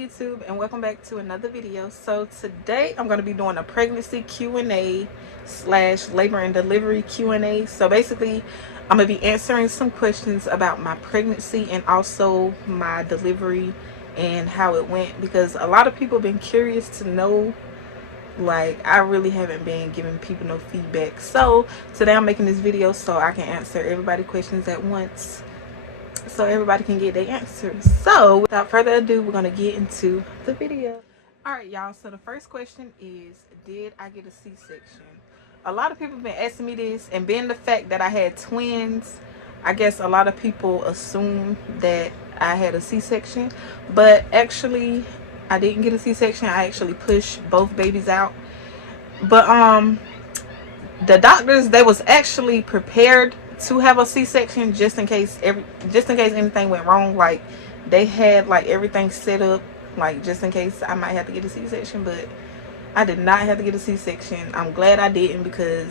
YouTube, and welcome back to another video. So today I'm going to be doing a pregnancy Q&A slash labor and delivery Q&A. So basically I'm going to be answering some questions about my pregnancy and also my delivery and how it went, because a lot of people have been curious to know. Like, I really haven't been giving people no feedback. So today I'm making this video so I can answer everybody's questions at once, so everybody can get their answers. So without further ado, we're gonna get into the video. All right, y'all, so the first question is, did I get a C-section? A lot of people have been asking me this, and being the fact that I had twins, I guess a lot of people assume that I had a C-section, but actually I didn't get a C-section. I actually pushed both babies out. But the doctors, they was actually prepared to have a C-section just in case anything went wrong. Like, they had like everything set up, like just in case I might have to get a C-section. But I did not have to get a C-section. I'm glad I didn't, because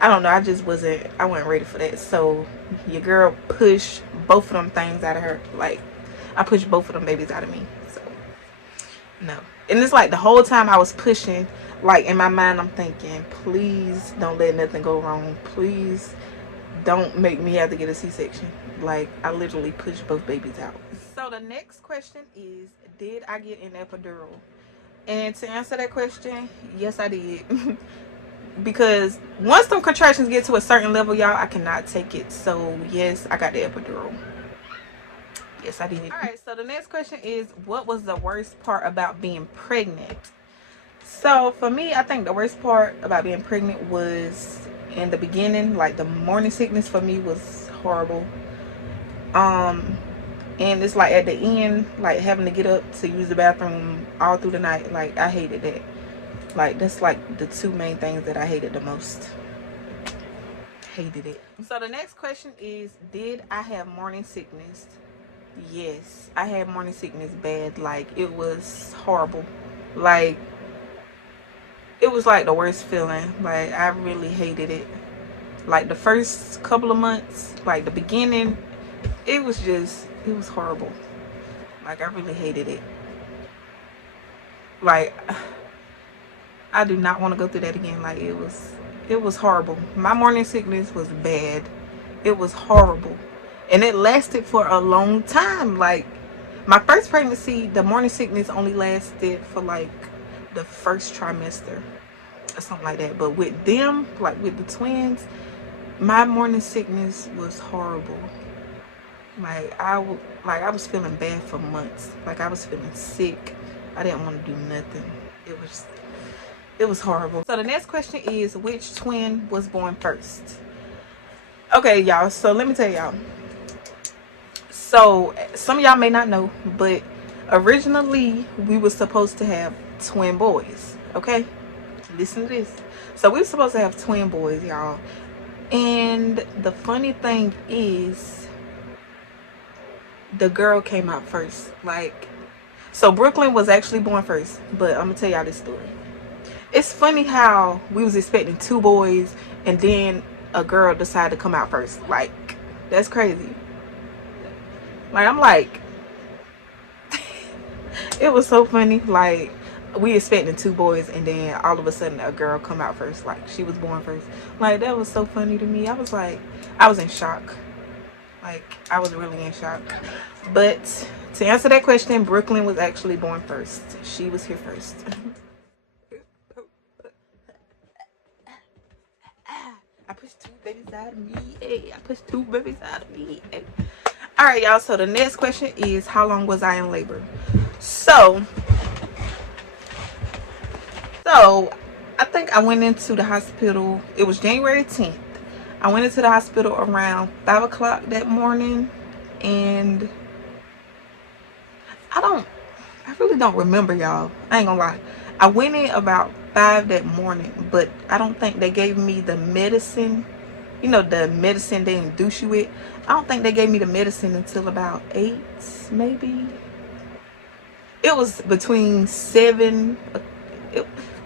I don't know, I wasn't ready for that. So your girl pushed both of them things out of her. Like, I pushed both of them babies out of me. So no. And it's like the whole time I was pushing, like in my mind I'm thinking, please don't let nothing go wrong, please don't make me have to get a C-section. Like, I literally pushed both babies out. So the next question is, did I get an epidural? And to answer that question, yes I did. Because once them contractions get to a certain level, y'all, I cannot take it. So yes, I got the epidural. Yes, I did. All right, so the next question is, what was the worst part about being pregnant? So for me, I think the worst part about being pregnant was in the beginning. Like, the morning sickness for me was horrible. And it's like at the end, like having to get up to use the bathroom all through the night. Like, I hated that. Like, that's like the two main things that I hated the most. Hated it. So the next question is, did I have morning sickness? Yes, I had morning sickness bad. Like, it was horrible. Like, it was like the worst feeling. Like, I really hated it. Like, the first couple of months, like the beginning, it was horrible. Like, I really hated it. Like, I do not want to go through that again. Like, it was horrible. My morning sickness was bad. It was horrible. And it lasted for a long time. Like, my first pregnancy, the morning sickness only lasted for like the first trimester or something like that. But with them, like with the twins, my morning sickness was horrible. Like, I was feeling bad for months. Like, I was feeling sick. I didn't want to do nothing. It was horrible. So the next question is, which twin was born first? Okay, y'all, so let me tell y'all. So some of y'all may not know, but originally we were supposed to have twin boys. Okay, listen to this. So we were supposed to have twin boys, y'all. And the funny thing is, the girl came out first. Like, so Brooklyn was actually born first. But I'm gonna tell y'all this story. It's funny how we was expecting two boys and then a girl decided to come out first. Like, that's crazy. Like, I'm like, it was so funny. Like, we expecting two boys and then all of a sudden a girl come out first. Like, she was born first. Like, that was so funny to me. I was like, I was in shock. Like, I was really in shock. But to answer that question, Brooklyn was actually born first. She was here first. I pushed two babies out of me. Hey, I pushed two babies out of me. Hey. All right, y'all, so the next question is, how long was I in labor? So I think I went into the hospital, it was January 10th. I went into the hospital around 5 o'clock that morning, and I really don't remember, y'all. I ain't gonna lie. I went in about 5 that morning, but I don't think they gave me the medicine. You know, the medicine they induce you with. I don't think they gave me the medicine until about 8, maybe. It was between 7. I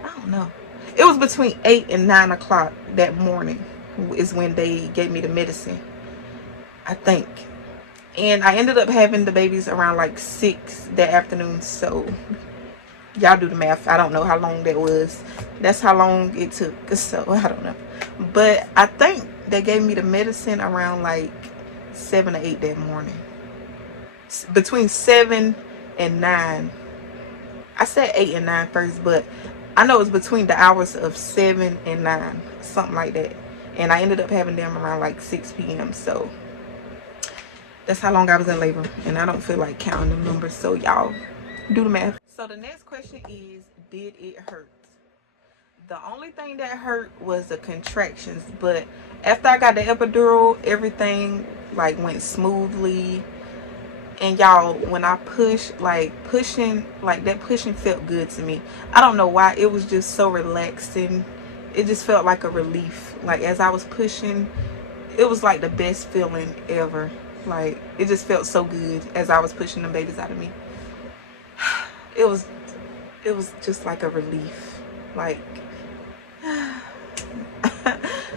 don't know. It was between 8 and 9 o'clock that morning is when they gave me the medicine, I think. And I ended up having the babies around like 6 that afternoon. So y'all do the math. I don't know how long that was. That's how long it took. So I don't know. But I think they gave me the medicine around like 7 or 8 that morning. Between 7 and 9. I said 8 and 9 first, but I know it's between the hours of 7 and 9. Something like that. And I ended up having them around like 6 p.m. So that's how long I was in labor. And I don't feel like counting the numbers. So y'all do the math. So the next question is, did it hurt? The only thing that hurt was the contractions. But after I got the epidural, everything like went smoothly. And y'all, when I pushed, like that pushing felt good to me. I don't know why. It was just so relaxing. It just felt like a relief. Like as I was pushing, it was like the best feeling ever. Like it just felt so good as I was pushing them babies out of me. It was just like a relief. Like I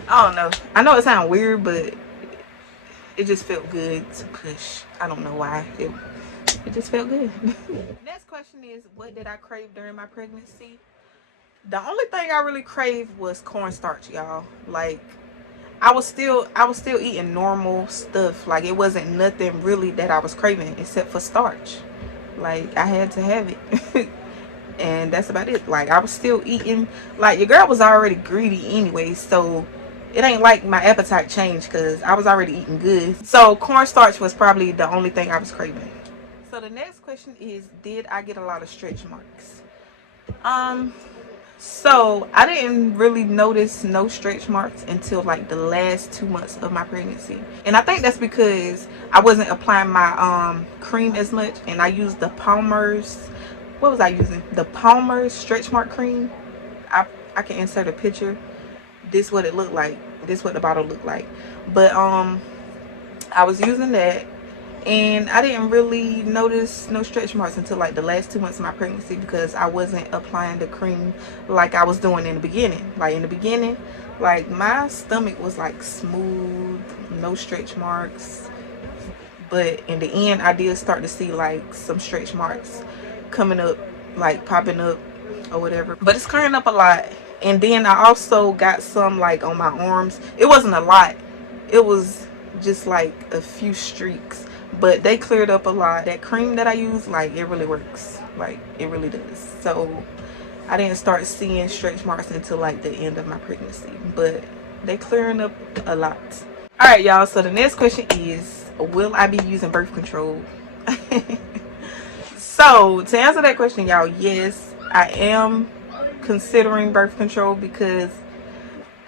don't know. I know it sounds weird, but it just felt good to push. I don't know why. It just felt good. Next question is, what did I crave during my pregnancy? The only thing I really craved was cornstarch, y'all. Like I was still eating normal stuff. Like it wasn't nothing really that I was craving except for starch. Like I had to have it. And that's about it. Like I was still eating. Like your girl was already greedy anyway, so it ain't like my appetite changed because I was already eating good. So cornstarch was probably the only thing I was craving. So the next question is, did I get a lot of stretch marks? So I didn't really notice no stretch marks until like the last 2 months of my pregnancy. And I think that's because I wasn't applying my cream as much, and I used the Palmer's, what was I using? The Palmer's stretch mark cream. I can insert a picture. This what it looked like. This what the bottle looked like. But I was using that, and I didn't really notice no stretch marks until like the last 2 months of my pregnancy because I wasn't applying the cream like I was doing in the beginning. Like in the beginning, like my stomach was like smooth, no stretch marks. But in the end, I did start to see like some stretch marks coming up, like popping up or whatever. But it's clearing up a lot. And then I also got some like on my arms. It wasn't a lot. It was just like a few streaks. But they cleared up a lot. That cream that I use, like it really works. Like it really does. So I didn't start seeing stretch marks until like the end of my pregnancy. But they clearing up a lot. Alright y'all, so the next question is, will I be using birth control? So to answer that question, y'all, yes, I am considering birth control because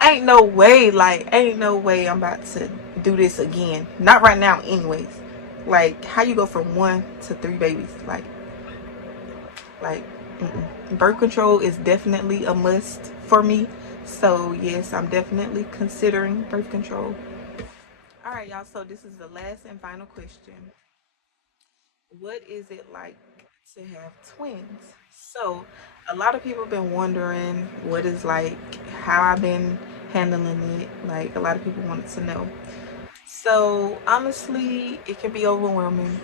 ain't no way I'm about to do this again. Not right now anyways. Like how you go from 1 to 3 babies, like birth control is definitely a must for me. So yes, I'm definitely considering birth control. All right y'all, so this is the last and final question. What is it like to have twins? So a lot of people have been wondering what it's like, how I've been handling it. Like a lot of people wanted to know. So honestly, it can be overwhelming.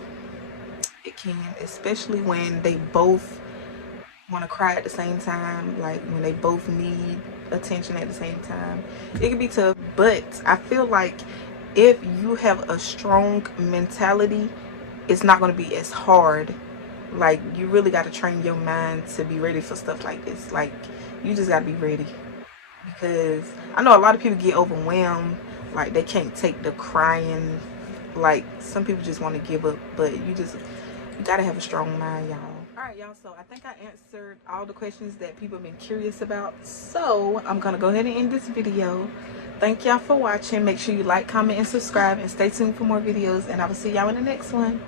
It can, especially when they both want to cry at the same time, like when they both need attention at the same time. It can be tough, but I feel like if you have a strong mentality, it's not going to be as hard. Like you really got to train your mind to be ready for stuff like this. Like you just got to be ready, because I know a lot of people get overwhelmed, like they can't take the crying. Like some people just want to give up, but you got to have a strong mind, y'all. All right y'all, so I think I answered all the questions that people have been curious about, so I'm gonna go ahead and end this video. Thank y'all for watching. Make sure you like, comment, and subscribe, and stay tuned for more videos, and I will see y'all in the next one.